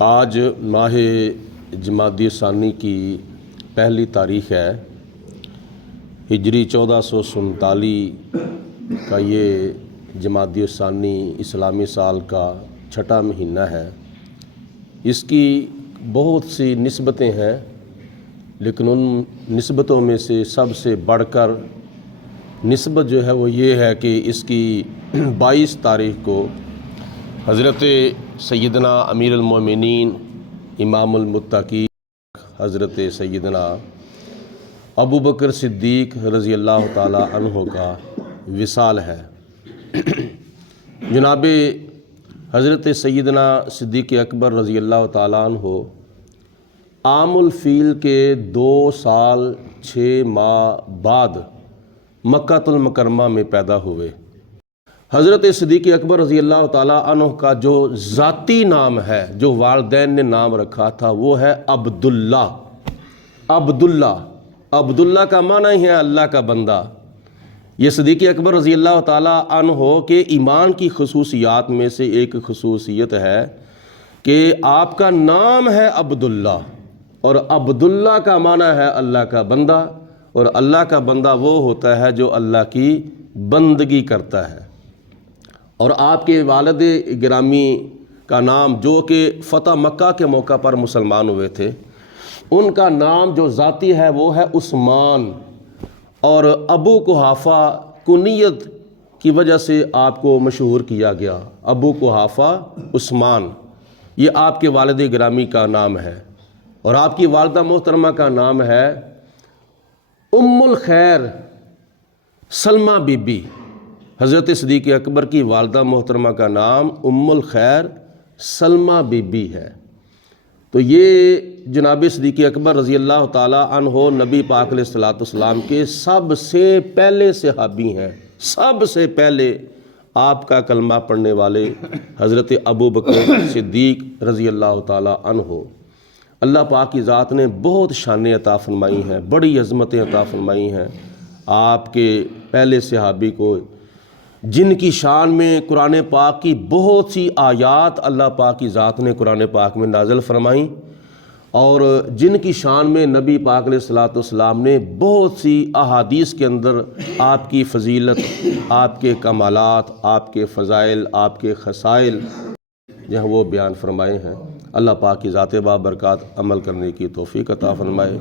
آج ماہ جمادی ثانی کی پہلی تاریخ ہے۔ ہجری 1447 کا یہ جمادی ثانی اسلامی سال کا چھٹا مہینہ ہے۔ اس کی بہت سی نسبتیں ہیں، لیکن ان نسبتوں میں سے سب سے بڑھ کر نسبت جو ہے وہ یہ ہے کہ اس کی 22 تاریخ کو حضرت سیدنا امیر المومنین امام المتقین حضرت سیدنا ابو بکر صدیق رضی اللہ تعالی عنہ کا وصال ہے۔ جناب حضرت سیدنا صدیق اکبر رضی اللہ تعالی عنہ عام الفیل کے 2 سال 6 ماہ بعد مکہ المکرمہ میں پیدا ہوئے۔ حضرت صدیق اکبر رضی اللہ تعالی عنہ کا جو ذاتی نام ہے، جو والدین نے نام رکھا تھا، وہ ہے عبداللہ۔ عبداللہ کا معنی ہی ہے اللہ کا بندہ۔ یہ صدیق اکبر رضی اللہ تعالی عنہ کے ایمان کی خصوصیات میں سے ایک خصوصیت ہے کہ آپ کا نام ہے عبداللہ، اور عبداللہ کا معنی ہے اللہ کا بندہ، اور اللہ کا بندہ وہ ہوتا ہے جو اللہ کی بندگی کرتا ہے۔ اور آپ کے والد گرامی کا نام، جو کہ فتح مکہ کے موقع پر مسلمان ہوئے تھے، ان کا نام جو ذاتی ہے وہ ہے عثمان، اور ابو قحافہ کنیت کی وجہ سے آپ کو مشہور کیا گیا۔ ابو قحافہ عثمان، یہ آپ کے والد گرامی کا نام ہے۔ اور آپ کی والدہ محترمہ کا نام ہے ام الخیر سلمہ بی بی۔ حضرت صدیق اکبر کی والدہ محترمہ کا نام ام الخیر سلمہ بی بی ہے۔ تو یہ جناب صدیق اکبر رضی اللہ تعالی عنہ نبی پاک علیہ الصلوۃ والسلام کے سب سے پہلے صحابی ہیں۔ سب سے پہلے آپ کا کلمہ پڑھنے والے حضرت ابو بکر صدیق رضی اللہ تعالی عنہ۔ اللہ پاک کی ذات نے بہت شانیں عطا فرمائی ہیں، بڑی عظمتیں عطا فرمائی ہیں آپ کے پہلے صحابی کو، جن کی شان میں قرآن پاک کی بہت سی آیات اللہ پاک کی ذات نے قرآن پاک میں نازل فرمائیں، اور جن کی شان میں نبی پاک علیہ الصلوۃ والسلام نے بہت سی احادیث کے اندر آپ کی فضیلت، آپ کے کمالات، آپ کے فضائل، آپ کے خصائل جو ہیں وہ بیان فرمائے ہیں۔ اللہ پاک کی ذات بابرکات عمل کرنے کی توفیق عطا فرمائے۔